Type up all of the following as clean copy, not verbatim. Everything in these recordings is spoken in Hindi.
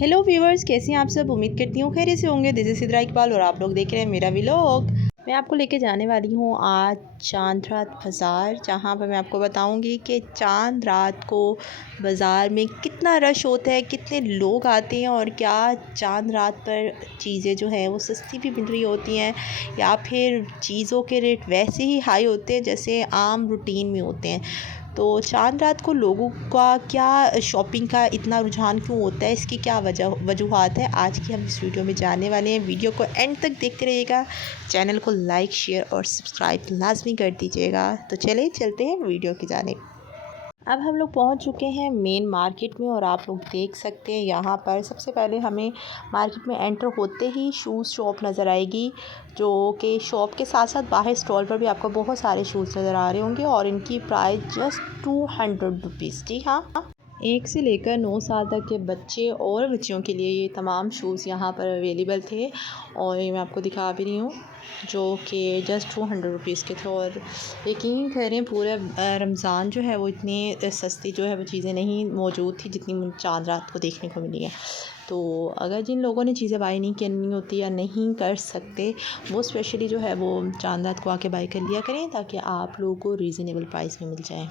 हेलो व्यूवर्स, कैसे हैं आप सब। उम्मीद करती हूँ खैरियत से होंगे। दिस इज़ सिद्रा इकबाल और आप लोग देख रहे हैं मेरा व्लॉग। मैं आपको लेके जाने वाली हूँ आज चांद रात बाज़ार, जहाँ पर मैं आपको बताऊँगी कि चांद रात को बाज़ार में कितना रश होता है, कितने लोग आते हैं और क्या चांद रात पर चीज़ें जो हैं वो सस्ती भी मिल रही होती हैं या फिर चीज़ों के रेट वैसे ही हाई होते हैं जैसे आम रूटीन में होते हैं। तो चांद रात को लोगों का क्या शॉपिंग का इतना रुझान क्यों होता है, इसकी क्या वजूहात है, आज की हम इस वीडियो में जानने वाले हैं। वीडियो को एंड तक देखते रहिएगा। चैनल को लाइक शेयर और सब्सक्राइब लाजमी कर दीजिएगा। तो चलिए चलते हैं वीडियो की जानिब। अब हम लोग पहुंच चुके हैं मेन मार्केट में और आप लोग देख सकते हैं यहाँ पर सबसे पहले हमें मार्केट में एंटर होते ही शूज़ शॉप नज़र आएगी, जो कि शॉप के साथ साथ बाहर स्टॉल पर भी आपको बहुत सारे शूज़ नज़र आ रहे होंगे और इनकी प्राइस जस्ट 200 रुपीज़। जी हाँ, 1 से लेकर 9 साल तक के बच्चे और बच्चियों के लिए ये तमाम शूज़ यहाँ पर अवेलेबल थे और ये मैं आपको दिखा भी रही हूँ, जो कि जस्ट 200 रुपीज़ के थे। और यकीन करें पूरे रमज़ान जो है वो इतनी सस्ती जो है वो चीज़ें नहीं मौजूद थी जितनी चांद रात को देखने को मिली है। तो अगर जिन लोगों ने चीज़ें बाई नहीं करनी होती या नहीं कर सकते, वो स्पेशली जो है वो चांद रात को आके बाई कर लिया करें ताकि आप लोगों को रीज़नेबल प्राइस में मिल जाए।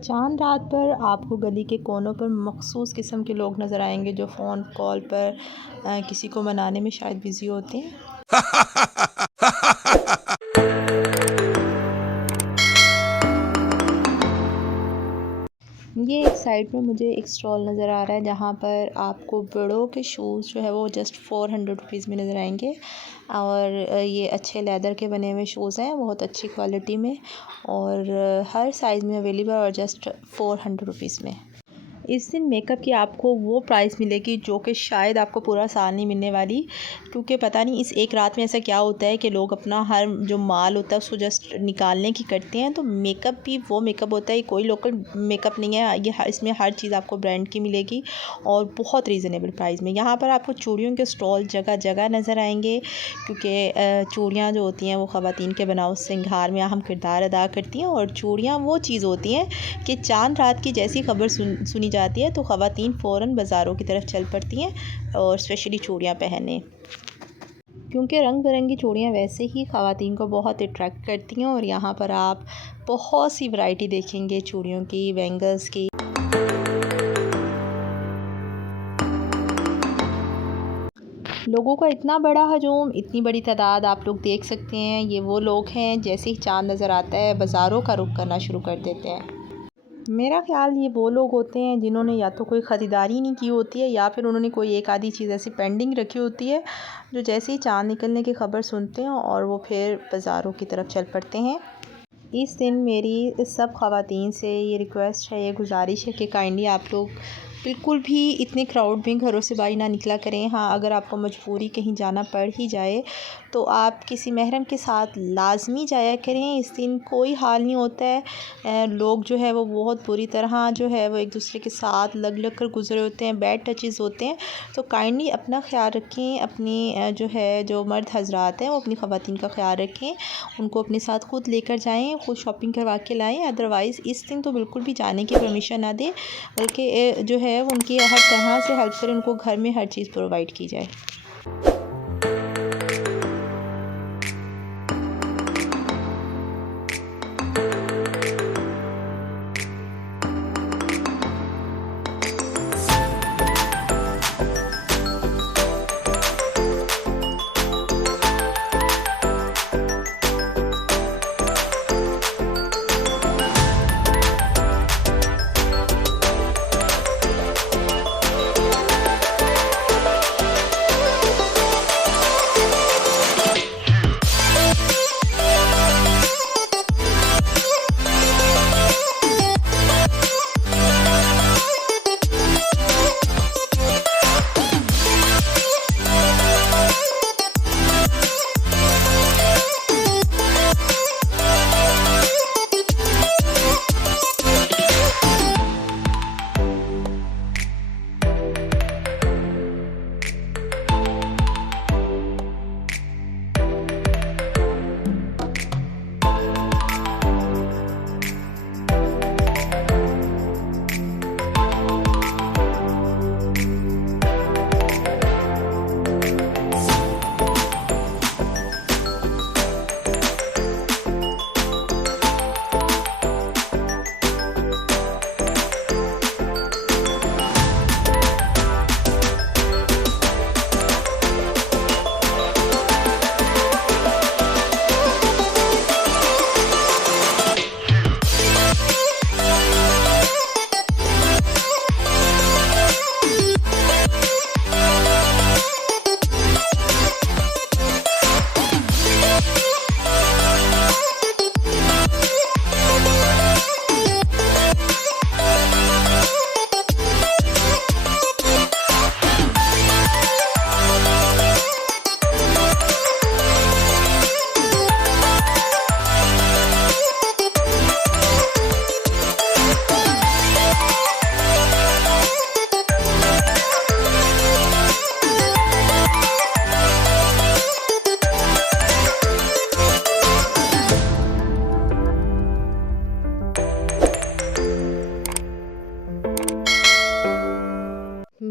चांद रात पर आपको गली के कोनों पर मखसूस किस्म के लोग नज़र आएंगे जो फ़ोन कॉल पर किसी को मनाने में शायद बिज़ी होते हैं। ये एक साइड में मुझे एक स्टॉल नज़र आ रहा है जहाँ पर आपको बड़ों के शूज़ जो है वो जस्ट 400 रुपीज़ में नज़र आएंगे और ये अच्छे लेदर के बने हुए शूज़ हैं, बहुत अच्छी क्वालिटी में और हर साइज़ में अवेलेबल और जस्ट 400 रुपीज़ में। इस दिन मेकअप की आपको वो प्राइस मिलेगी जो कि शायद आपको पूरा साल नहीं मिलने वाली। क्योंकि पता नहीं इस एक रात में ऐसा क्या होता है कि लोग अपना हर जो माल होता है उसको जस्ट निकालने की करते हैं। तो मेकअप भी वो मेकअप होता है, कोई लोकल मेकअप नहीं है ये, इसमें हर चीज़ आपको ब्रांड की मिलेगी और बहुत रीज़नेबल प्राइस में। यहाँ पर आपको चूड़ियों के स्टॉल जगह जगह नज़र आएंगे, क्योंकि चूड़ियाँ जो होती हैं वो ख़वातीन के बनाओ श्रृंगार में अहम किरदार अदा करती हैं। और चूड़ियाँ वो चीज़ होती हैं कि चांद रात की जैसी खबर सुनी जाती है तो ख़वातीन फ़ौरन बाज़ारों की तरफ चल पड़ती हैं और स्पेशली चूड़ियाँ पहनने, क्योंकि रंग बिरंगी चूड़ियाँ वैसे ही ख़वातीन को बहुत अट्रैक्ट करती हैं। और यहाँ पर आप बहुत सी वैरायटी देखेंगे चूड़ियों की, बैंगल्स की। लोगों का इतना बड़ा हजूम, इतनी बड़ी तादाद आप लोग देख सकते हैं। ये वो लोग हैं जैसे ही चाँद नज़र आता है बाज़ारों का रुख करना शुरू कर देते हैं। मेरा ख़्याल ये वो लोग होते हैं जिन्होंने या तो कोई ख़रीदारी नहीं की होती है या फिर उन्होंने कोई एक आधी चीज़ ऐसी पेंडिंग रखी होती है, जो जैसे ही चाँद निकलने की ख़बर सुनते हैं और वो फिर बाज़ारों की तरफ चल पड़ते हैं। इस दिन मेरी सब ख़वातीन से ये रिक्वेस्ट है, ये गुजारिश है कि काइंडली आप लोग बिल्कुल भी इतने क्राउड में घरों से बाहर ना निकला करें। हाँ, अगर आपको मजबूरी कहीं जाना पड़ ही जाए तो आप किसी महरम के साथ लाजमी जाया करें। इस दिन कोई हाल नहीं होता है, लोग जो है वो बहुत बुरी तरह जो है वो एक दूसरे के साथ लग लग कर गुजरे होते हैं, बैड टचेज़ होते हैं। तो काइंडली अपना ख्याल रखें, अपनी जो है जो मर्द हजरात हैं वो अपनी ख़वातीन का ख्याल रखें, उनको अपने साथ खुद लेकर जाएँ, खुद शॉपिंग करवा के लाएँ। अदरवाइज़ इस दिन तो बिल्कुल भी जाने की परमिशन ना दें, बल्कि जो है वो उनकी हर तरह से हेल्प करें, उनको घर में हर चीज़ प्रोवाइड की जाए।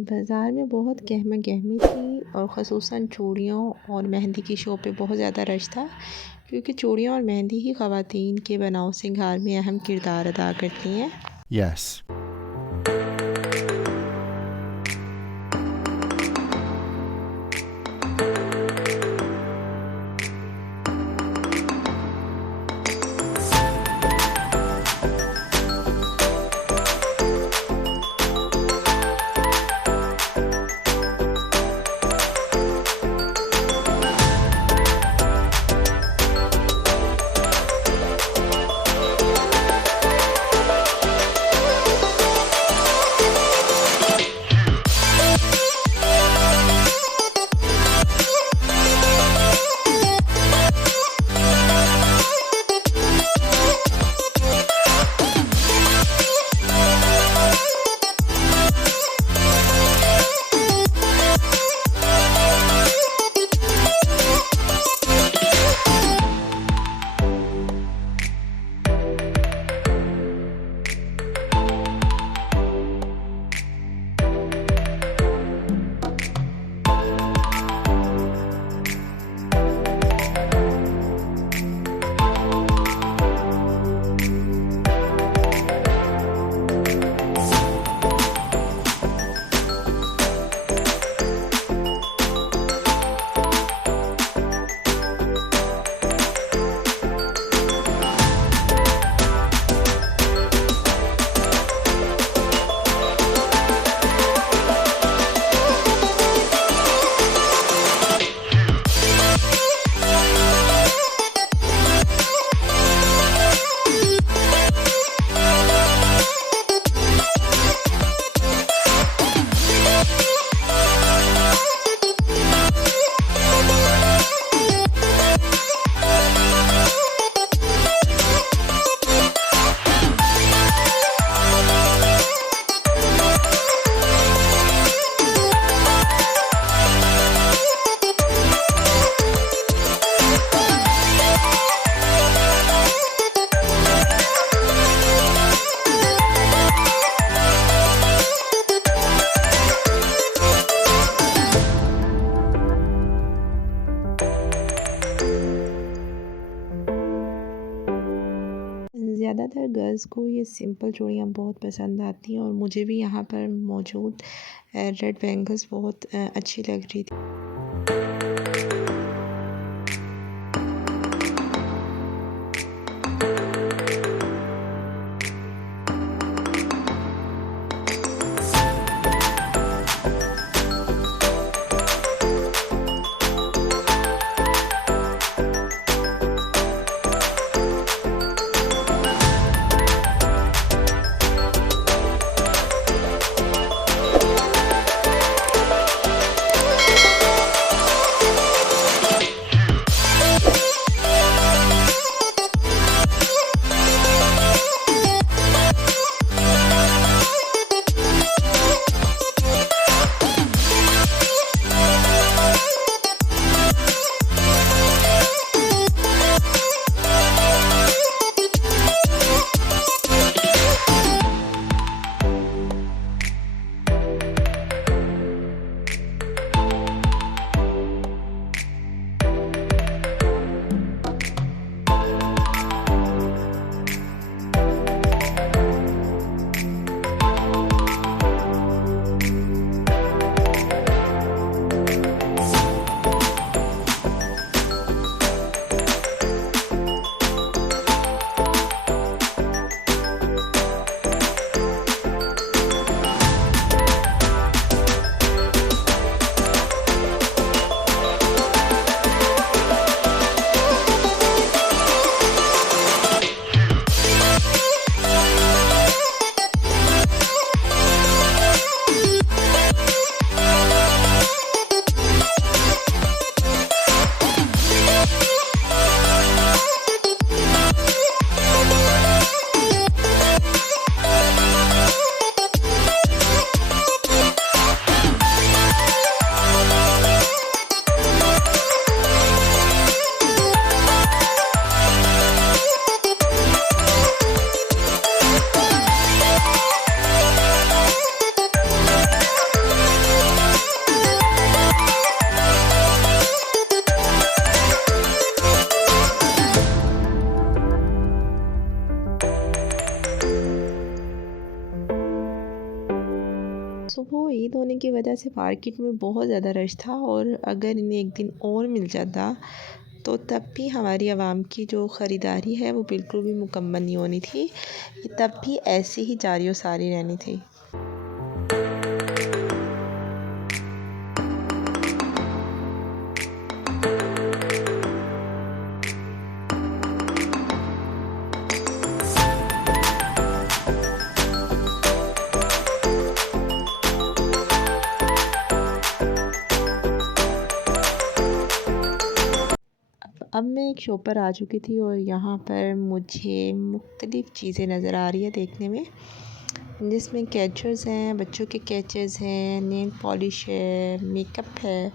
बाज़ार में बहुत गहमा गहमी थी और ख़ुसूसन चूड़ियों और मेहंदी की शॉप पे बहुत ज़्यादा रश था, क्योंकि चूड़ियाँ और मेहंदी ही ख़वातीन के बनाव श्रृंगार में अहम किरदार अदा करती हैं। Yes. ज़्यादातर गर्ल्स को ये सिंपल चूड़ियाँ बहुत पसंद आती हैं और मुझे भी यहाँ पर मौजूद रेड बैंगल्स बहुत अच्छी लग रही थी। सुबह ईद होने की वजह से मार्केट में बहुत ज़्यादा रश था और अगर इन्हें एक दिन और मिल जाता तो तब भी हमारी आवाम की जो ख़रीदारी है वो बिल्कुल भी मुकम्मल नहीं होनी थी, तब भी ऐसे ही जारी और सारी रहनी थी। अब मैं एक शॉप पर आ चुकी थी और यहाँ पर मुझे मुख्तलिफ़ चीज़ें नज़र आ रही है देखने में, जिसमें कैचर्स हैं, बच्चों के कैचर्स हैं, नेल पॉलिश है, मेकअप है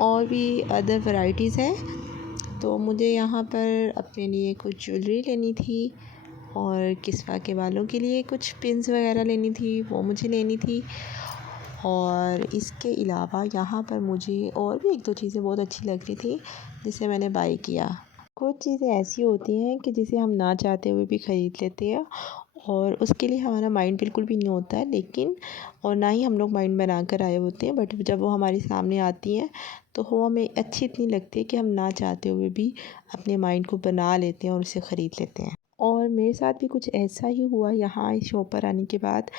और भी अदर वैराइटीज़ हैं। तो मुझे यहाँ पर अपने लिए कुछ ज्वेलरी लेनी थी और किस्वा के बालों के लिए कुछ पिन्स वगैरह लेनी थी, वो मुझे लेनी थी। और इसके अलावा यहाँ पर मुझे और भी एक दो चीज़ें बहुत अच्छी लग रही थी जिसे मैंने बाय किया। कुछ चीज़ें ऐसी होती हैं कि जिसे हम ना चाहते हुए भी ख़रीद लेते हैं और उसके लिए हमारा माइंड बिल्कुल भी नहीं होता है, लेकिन और ना ही हम लोग माइंड बना कर आए होते हैं, बट जब वो हमारे सामने आती हैं तो वो हमें अच्छी इतनी लगती है कि हम ना चाहते हुए भी अपने माइंड को बना लेते हैं और उसे ख़रीद लेते हैं। और मेरे साथ भी कुछ ऐसा ही हुआ यहाँ इस शॉप पर आने के बाद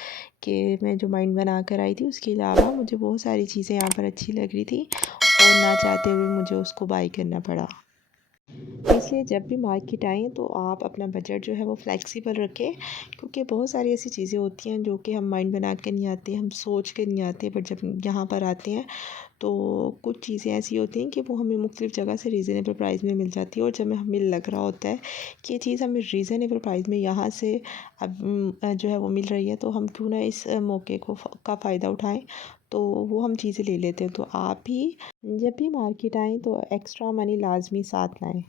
कि मैं जो माइंड बना कर आई थी उसके अलावा मुझे बहुत सारी चीज़ें यहाँ पर अच्छी लग रही थी और ना चाहते हुए मुझे उसको बाय करना पड़ा। इसलिए जब भी मार्केट आएँ तो आप अपना बजट जो है वो फ्लेक्सिबल रखें, क्योंकि बहुत सारी ऐसी चीज़ें होती हैं जो कि हम माइंड बना कर नहीं आते, हम सोच कर नहीं आते, बट जब यहाँ पर आते हैं तो कुछ चीज़ें ऐसी होती हैं कि वो हमें मुख्तलिफ़ जगह से रीज़नेबल प्राइस में मिल जाती है। और जब हमें लग रहा होता है कि ये चीज़ हमें रीज़नेबल प्राइस में यहाँ से अब जो है वो मिल रही है, तो हम क्यों ना इस मौके को का फ़ायदा उठाएँ, तो वो हम चीज़ें ले लेते हैं। तो आप भी जब भी मार्केट आएँ तो एक्स्ट्रा मनी लाज़मी साथ लाएँ।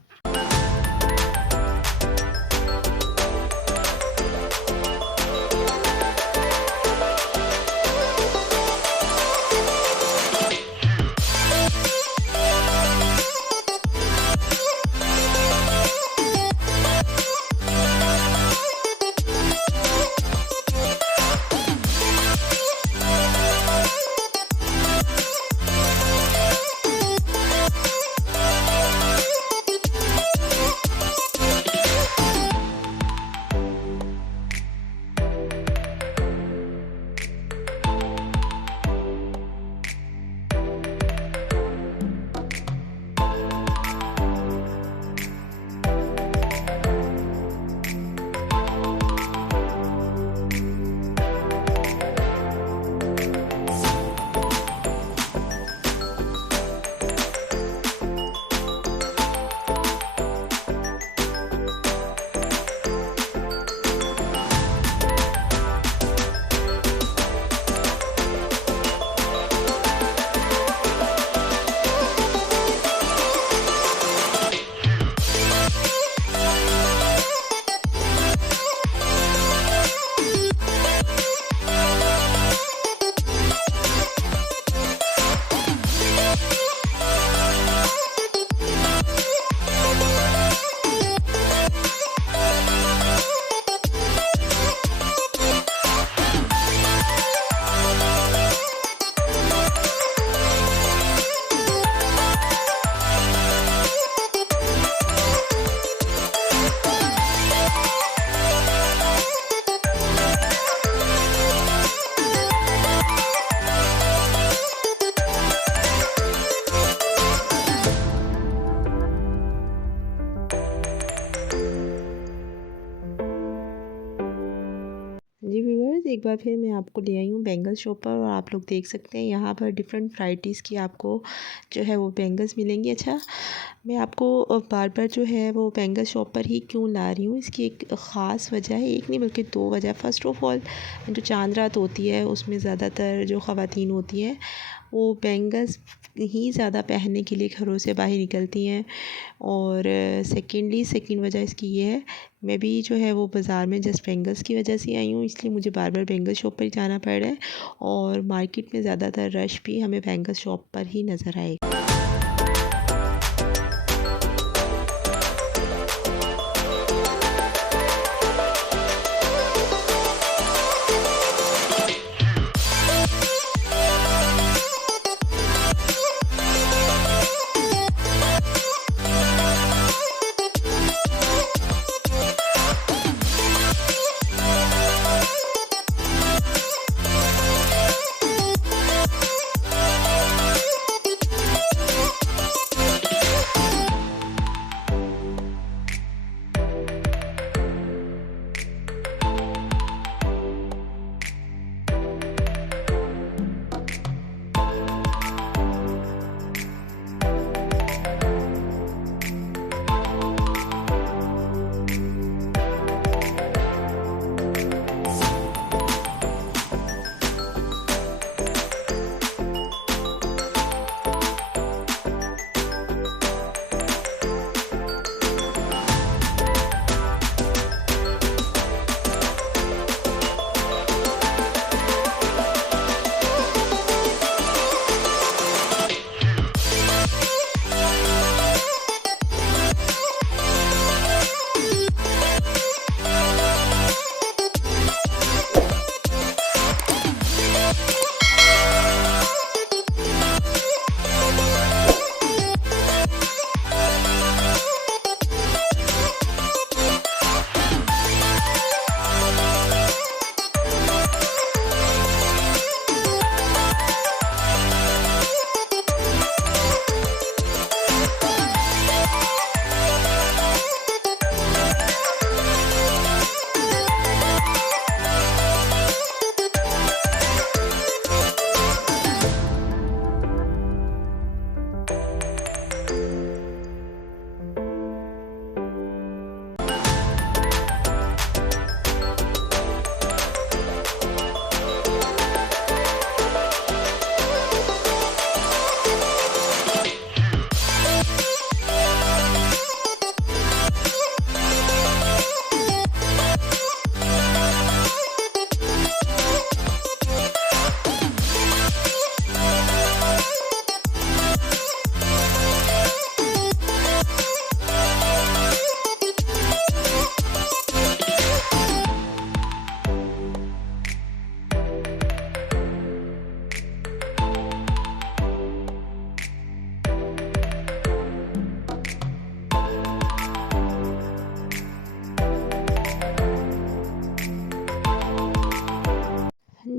एक बार फिर मैं आपको ले आई हूँ बैंगल शॉप पर और आप लोग देख सकते हैं यहाँ पर डिफरेंट वैराइटीज़ की आपको जो है वो बैंगल्स मिलेंगी। अच्छा, मैं आपको बार बार जो है वो बैंगल शॉप पर ही क्यों ला रही हूँ, इसकी एक ख़ास वजह है, एक नहीं बल्कि दो वजह। फ़र्स्ट ऑफ़ ऑल, जो चांद रात होती है उसमें ज़्यादातर जो ख़वातीन होती हैं वो बैंगल्स ही ज़्यादा पहनने के लिए घरों से बाहर निकलती हैं। और सेकेंड वजह इसकी ये है, मैं भी जो है वो बाज़ार में जस्ट बैंगल्स की वजह से आई हूँ, इसलिए मुझे बार बार बैंगल शॉप पर ही जाना पड़ रहा है और मार्केट में ज़्यादातर रश भी हमें बैंगल शॉप पर ही नज़र आएगा।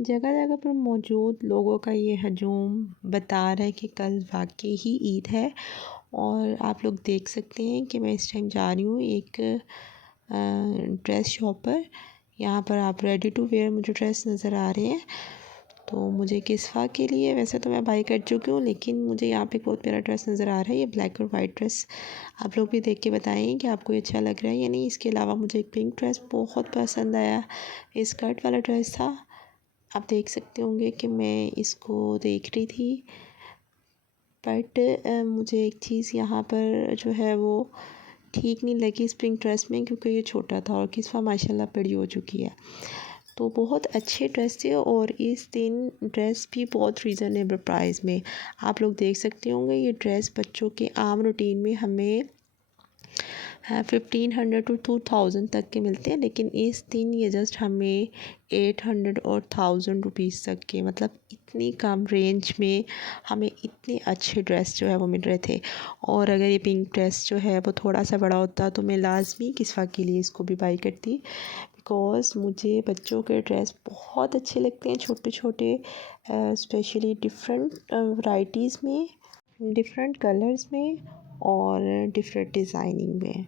जगह जगह पर मौजूद लोगों का ये हजूम बता रहा है कि कल वाकई ही ईद है। और आप लोग देख सकते हैं कि मैं इस टाइम जा रही हूँ एक ड्रेस शॉप पर। यहाँ पर आप रेडी टू वेयर मुझे ड्रेस नज़र आ रहे हैं। तो मुझे किस्वा के लिए वैसे तो मैं बाई कर चुकी हूँ, लेकिन मुझे यहाँ पे एक बहुत प्यारा ड्रेस नज़र आ रहा है, ये ब्लैक और वाइट ड्रेस। आप लोग भी देख के बताएं कि आपको ये अच्छा लग रहा है या नहीं। इसके अलावा मुझे एक पिंक ड्रेस बहुत पसंद आया, ये स्कर्ट वाला ड्रेस था। आप देख सकते होंगे कि मैं इसको देख रही थी, बट मुझे एक चीज़ यहाँ पर जो है वो ठीक नहीं लगी इस पिंक ड्रेस में, क्योंकि ये छोटा था और किस्वा माशाल्लाह बड़ी हो चुकी है। तो बहुत अच्छे ड्रेस थे और इस दिन ड्रेस भी बहुत रीज़नेबल प्राइस में। आप लोग देख सकते होंगे ये ड्रेस बच्चों के आम रूटीन में हमें 1500 to 2000 तक के मिलते हैं, लेकिन इस दिन ये जस्ट हमें 800 और 1000 रुपीज़ तक के, मतलब इतनी कम रेंज में हमें इतने अच्छे ड्रेस जो है वो मिल रहे थे। और अगर ये पिंक ड्रेस जो है वो थोड़ा सा बड़ा होता तो मैं लाजमी किस्वा के लिए इसको भी बाई करती, बिकॉज़ मुझे बच्चों के ड्रेस बहुत अच्छे लगते हैं, छोटे छोटे, स्पेशली डिफरेंट वैराइटीज़ में, डिफरेंट कलर्स में और डिफरेंट डिज़ाइनिंग में।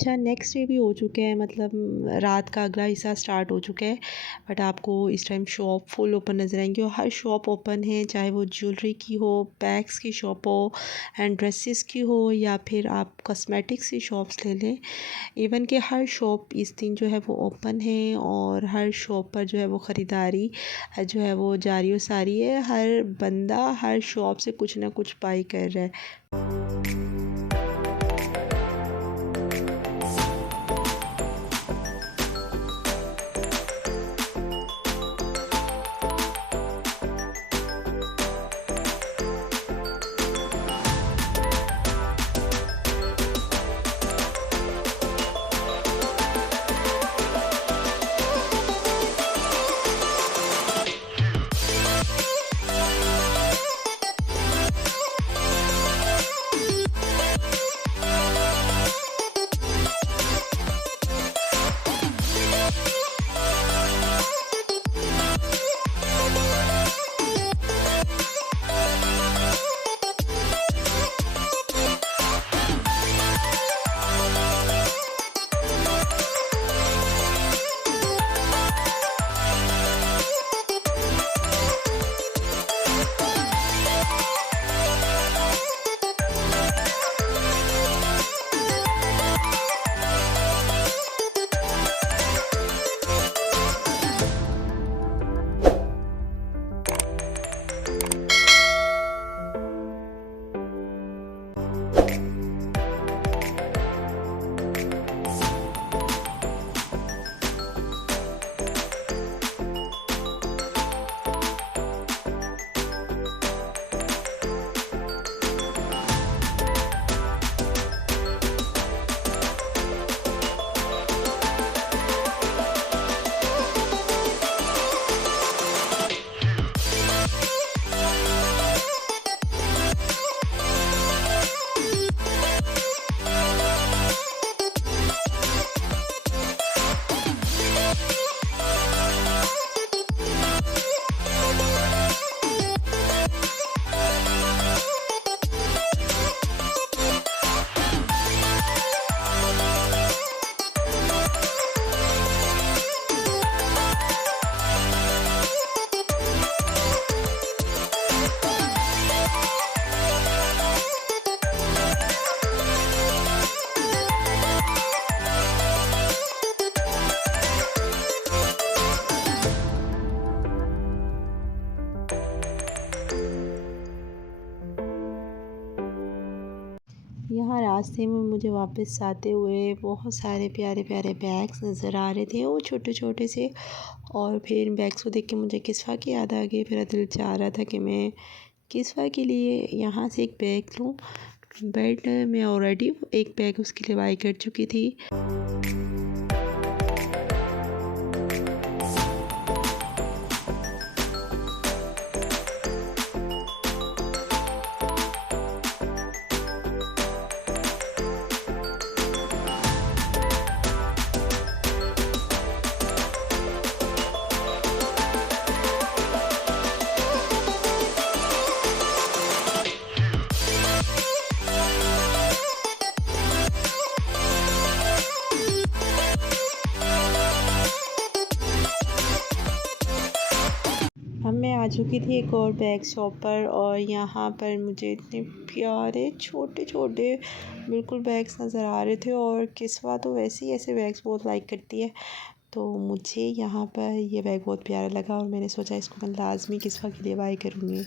अच्छा नेक्स्ट डे भी हो चुका है, मतलब रात का अगला हिस्सा स्टार्ट हो चुका है, बट आपको इस टाइम शॉप फुल ओपन नज़र आएंगी और हर शॉप ओपन है, चाहे वो ज्वेलरी की हो, बैग्स की शॉप हो, एंड ड्रेसेस की हो, या फिर आप कॉस्मेटिक्स की शॉप्स ले लें। इवन कि हर शॉप इस दिन जो है वो ओपन है और हर शॉप पर जो है वो ख़रीदारी जो है वो जारी और सारी है। हर बंदा हर शॉप से कुछ ना कुछ बाई कर रहा है। यहाँ रास्ते में मुझे वापस आते हुए बहुत सारे प्यारे प्यारे बैग्स नज़र आ रहे थे, वो छोटे छोटे से। और फिर इन बैग्स को देख के मुझे किस्सा की याद आ गई। मेरा दिल चाह रहा था कि मैं किस्सा के लिए यहाँ से एक बैग लूँ, बट मैं ऑलरेडी एक बैग उसके लिए बाई कर चुकी थी। अब मैं आ चुकी थी एक और बैग शॉप पर, और यहाँ पर मुझे इतने प्यारे छोटे छोटे बिल्कुल बैग्स नज़र आ रहे थे। और किस्वा तो वैसे ही ऐसे बैग्स बहुत लाइक करती है, तो मुझे यहाँ पर ये बैग बहुत प्यारा लगा और मैंने सोचा इसको मैं लाजमी किस्वा के लिए बाई करूँगी।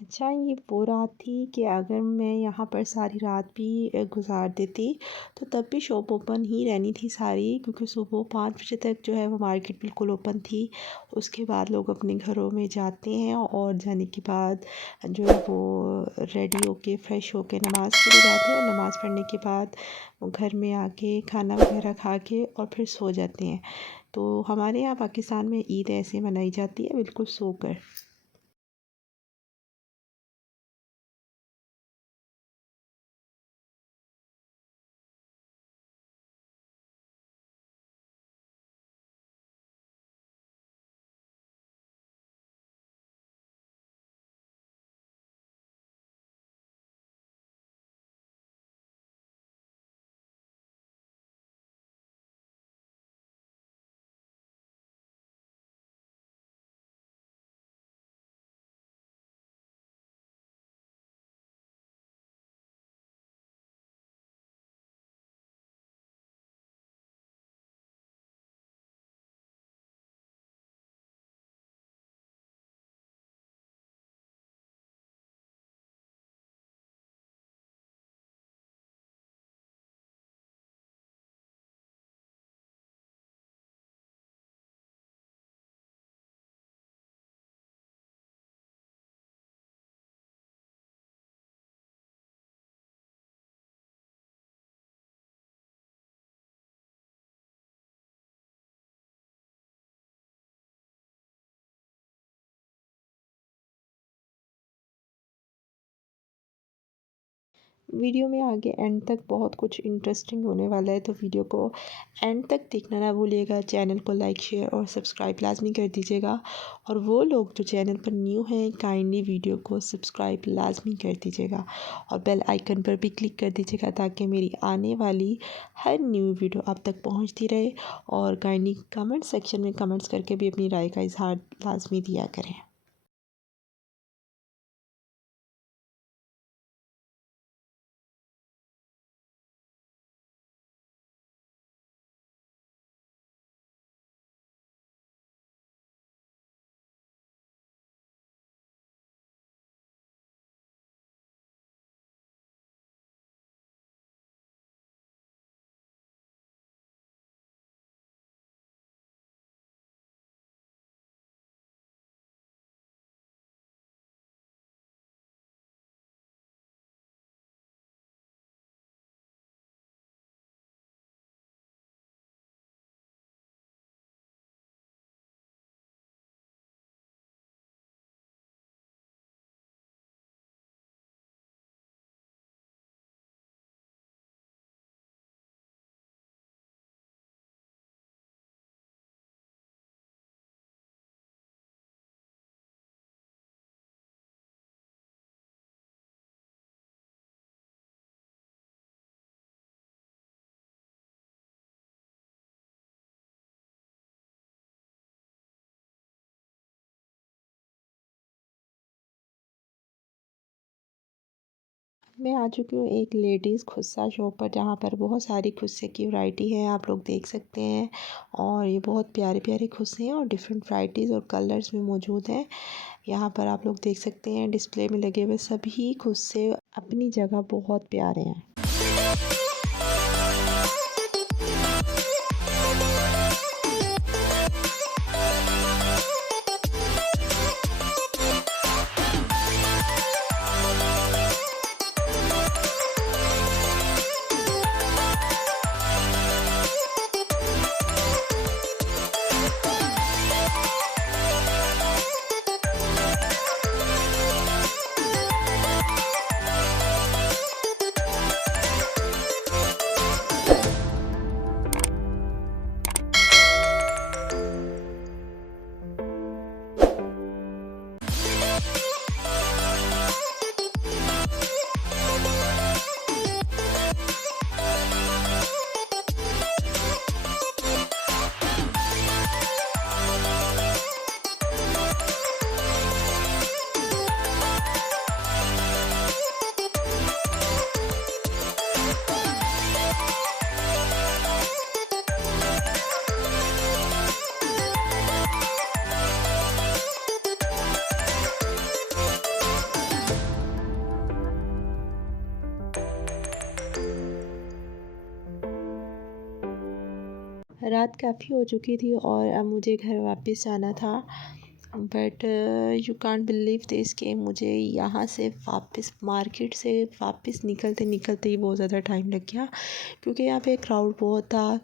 अच्छा, ये वो रात थी कि अगर मैं यहाँ पर सारी रात भी गुज़ार देती तो तब भी शॉप ओपन ही रहनी थी सारी, क्योंकि सुबह 5 बजे तक जो है वो मार्केट बिल्कुल ओपन थी। उसके बाद लोग अपने घरों में जाते हैं और जाने के बाद जो है वो रेडी होके फ्रेश होके नमाज़ के लिए जाते हैं, और नमाज़ पढ़ने के बाद वो घर में आके खाना वगैरह खा के और फिर सो जाते हैं। तो हमारे यहाँ पाकिस्तान में ईद ऐसे मनाई जाती है, बिल्कुल सोकर। वीडियो में आगे एंड तक बहुत कुछ इंटरेस्टिंग होने वाला है, तो वीडियो को एंड तक देखना ना भूलिएगा। चैनल को लाइक शेयर और सब्सक्राइब लाजमी कर दीजिएगा, और वो लोग जो चैनल पर न्यू हैं काइंडली वीडियो को सब्सक्राइब लाजमी कर दीजिएगा, और बेल आइकन पर भी क्लिक कर दीजिएगा ताकि मेरी आने वाली हर न्यू वीडियो आप तक पहुंचती रहे। और काइंडली कमेंट सेक्शन में कमेंट्स करके भी अपनी राय का इजहार लाजमी दिया करें। मैं आ चुकी हूँ एक लेडीज़ खुस्सा शॉप पर, जहाँ पर बहुत सारी खुस्से की वैरायटी है, आप लोग देख सकते हैं। और ये बहुत प्यारे प्यारे खुस्से हैं और डिफरेंट वैराइटीज़ और कलर्स में मौजूद हैं। यहाँ पर आप लोग देख सकते हैं डिस्प्ले में लगे हुए सभी खुस्से अपनी जगह बहुत प्यारे हैं। रात काफ़ी हो चुकी थी और अब मुझे घर वापस जाना था। But you can't believe this कि मुझे यहाँ से वापस मार्केट से वापस निकलते निकलते ही बहुत ज़्यादा टाइम लग गया, क्योंकि यहाँ पे क्राउड बहुत था।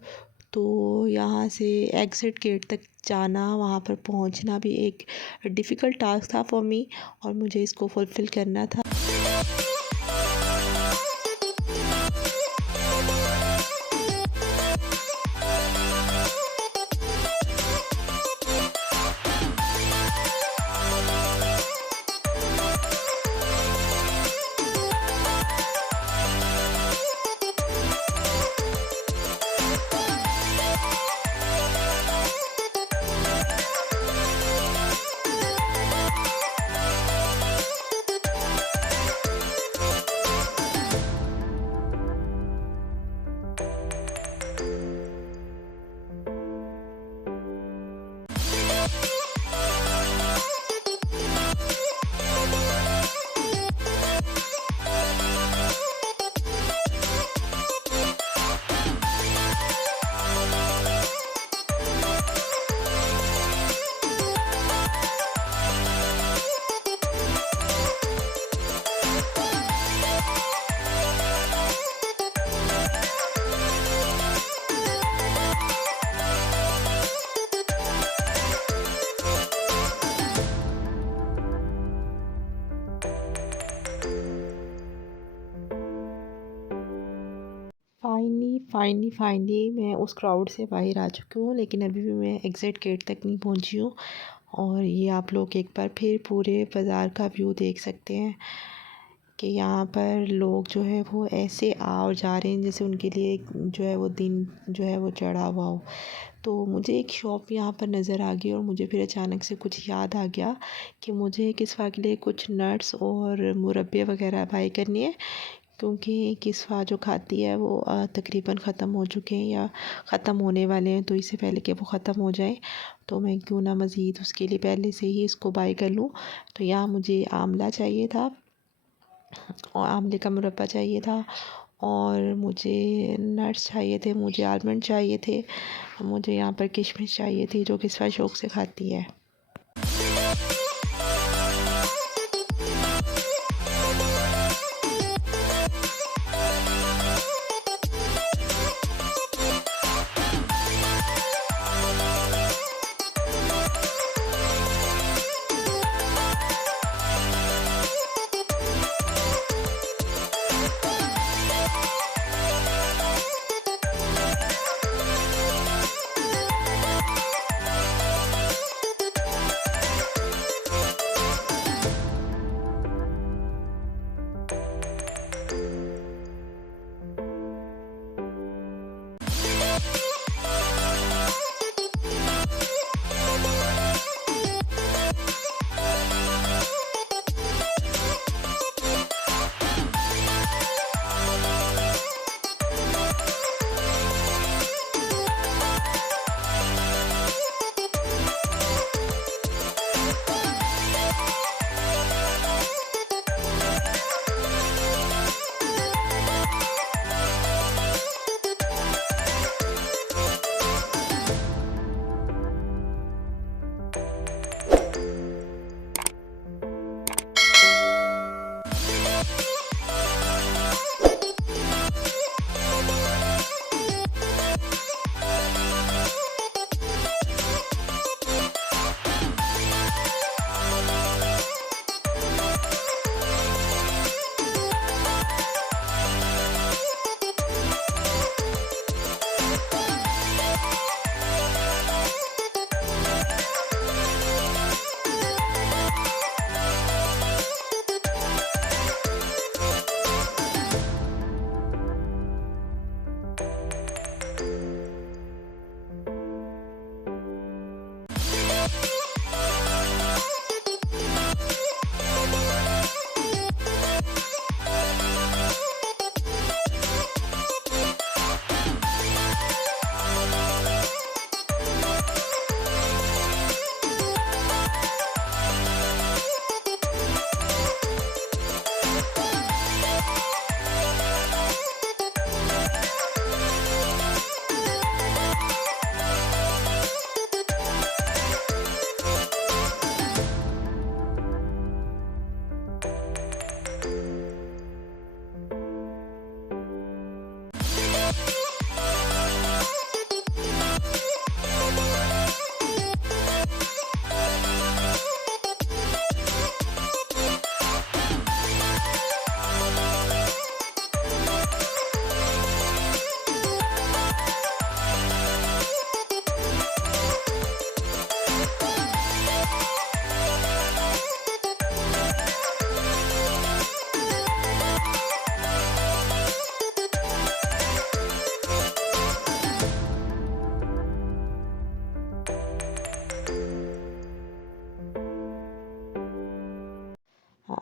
तो यहाँ से एग्ज़िट गेट तक जाना, वहाँ पर पहुँचना भी एक डिफ़िकल्ट टास्क था फॉर मी, और मुझे इसको फुलफ़िल करना था। फाइनली मैं उस क्राउड से बाहर आ चुकी हूँ, लेकिन अभी भी मैं एग्ज़िट गेट तक नहीं पहुँची हूँ। और ये आप लोग एक बार फिर पूरे बाज़ार का व्यू देख सकते हैं कि यहाँ पर लोग जो है वो ऐसे आ और जा रहे हैं जैसे उनके लिए जो है वो दिन जो है वो चढ़ा हुआ हो। तो मुझे एक शॉप यहाँ पर नज़र आ गई और मुझे फिर अचानक से कुछ याद आ गया कि मुझे किस्वा के लिए कुछ नट्स और मुरब्बे वगैरह बाई करनी है, क्योंकि किस्वा जो खाती है वो तकरीबन ख़त्म हो चुके हैं या ख़त्म होने वाले हैं। तो इससे पहले कि वो ख़त्म हो जाए, तो मैं क्यों ना मज़ीद उसके लिए पहले से ही इसको बाई कर लूँ। तो यहाँ मुझे आंवला चाहिए था और आंवले का मुरब्बा चाहिए था, और मुझे नट्स चाहिए थे, मुझे आलमंड चाहिए थे, मुझे यहाँ पर किशमिश चाहिए थी जो किस्वा शौक़ से खाती है।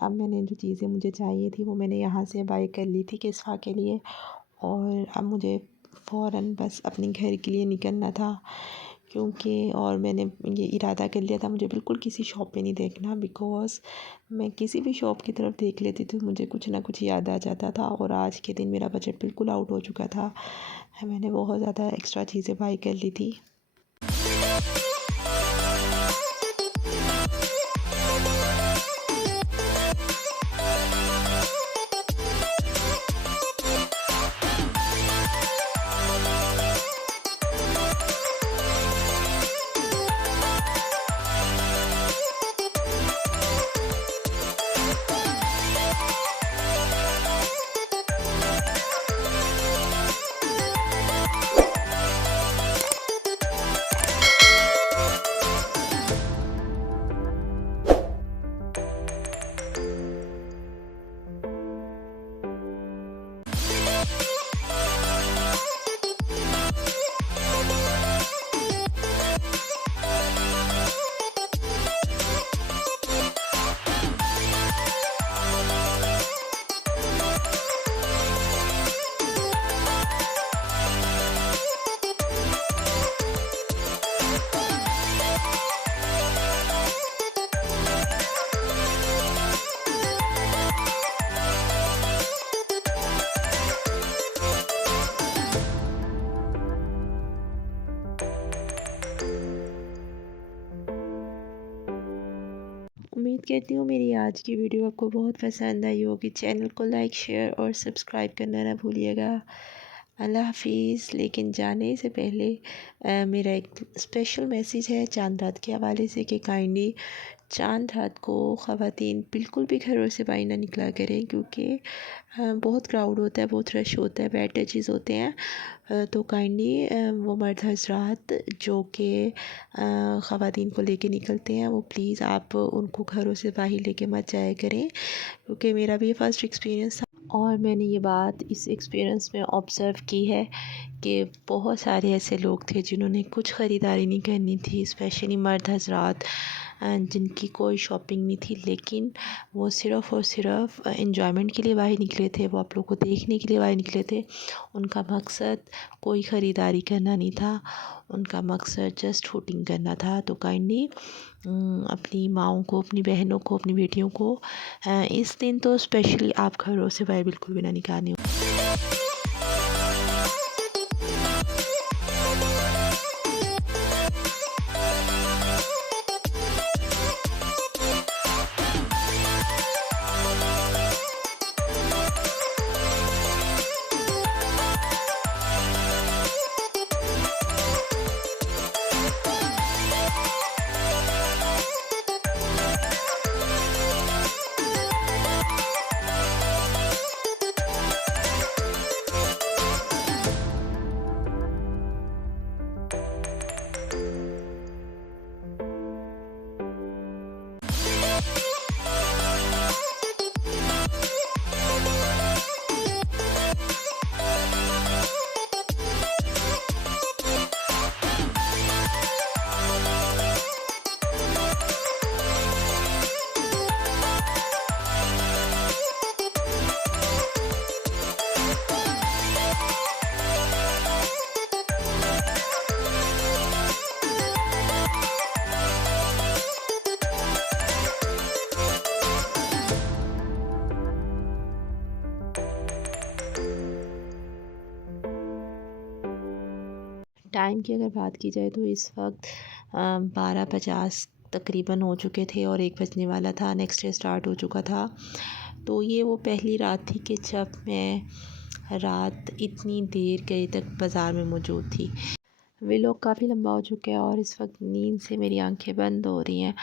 अब मैंने जो चीज़ें मुझे चाहिए थी वो मैंने यहाँ से बाय कर ली थी किस्फ़ा के लिए, और अब मुझे फ़ौरन बस अपने घर के लिए निकलना था, क्योंकि और मैंने ये इरादा कर लिया था मुझे बिल्कुल किसी शॉप पे नहीं देखना, बिकॉज़ मैं किसी भी शॉप की तरफ देख लेती तो मुझे कुछ ना कुछ याद आ जाता था, और आज के दिन मेरा बजट बिल्कुल आउट हो चुका था। मैंने बहुत ज़्यादा एक्स्ट्रा चीज़ें बाय कर ली थी। उम्मीद करती हूँ मेरी आज की वीडियो आपको बहुत पसंद आई होगी। चैनल को लाइक, शेयर और सब्सक्राइब करना ना भूलिएगा। अल्लाह हाफ़िज़। लेकिन जाने से पहले मेरा एक स्पेशल मैसेज है चांद रात के हवाले से कि काइंडली चांद रात को ख़वातीन बिल्कुल भी घरों से बाहर ना निकला करें, क्योंकि बहुत क्राउड होता है, बहुत रश होता है, बैड टचेज़ होते हैं। तो काइंडली वो मर्द हज़रात जो कि ख़वातीन को लेके निकलते हैं, वो प्लीज़ आप उनको घरों से बाहर लेके मत जाया करें, क्योंकि मेरा भी फ़र्स्ट एक्सपीरियंस था और मैंने ये बात इस एक्सपीरियंस में ऑब्ज़र्व की है कि बहुत सारे ऐसे लोग थे जिन्होंने कुछ ख़रीदारी नहीं करनी थी, स्पेशली मर्द हज़रात जिनकी कोई शॉपिंग नहीं थी, लेकिन वो सिर्फ़ और सिर्फ एंजॉयमेंट के लिए बाहर निकले थे, वो आप लोग को देखने के लिए बाहर निकले थे। उनका मकसद कोई ख़रीदारी करना नहीं था, उनका मकसद जस्ट शूटिंग करना था। तो काइंडली अपनी माँओं को, अपनी बहनों को, अपनी बेटियों को इस दिन तो स्पेशली आप घरों से बाहर बिल्कुल भी ना निकालें। टाइम की अगर बात की जाए तो इस वक्त 12:50 तकरीबन हो चुके थे और 1 बजने वाला था, नेक्स्ट डे स्टार्ट हो चुका था। तो ये वो पहली रात थी कि जब मैं रात इतनी देर गए तक बाज़ार में मौजूद थी। व्लॉग काफ़ी लंबा हो चुका है और इस वक्त नींद से मेरी आंखें बंद हो रही हैं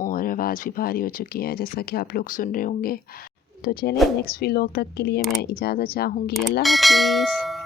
और आवाज़ भी भारी हो चुकी है, जैसा कि आप लोग सुन रहे होंगे। तो चलिए नेक्स्ट व्लॉग तक के लिए मैं इजाज़त चाहूँगी। अल्लाह हाफ़िज़।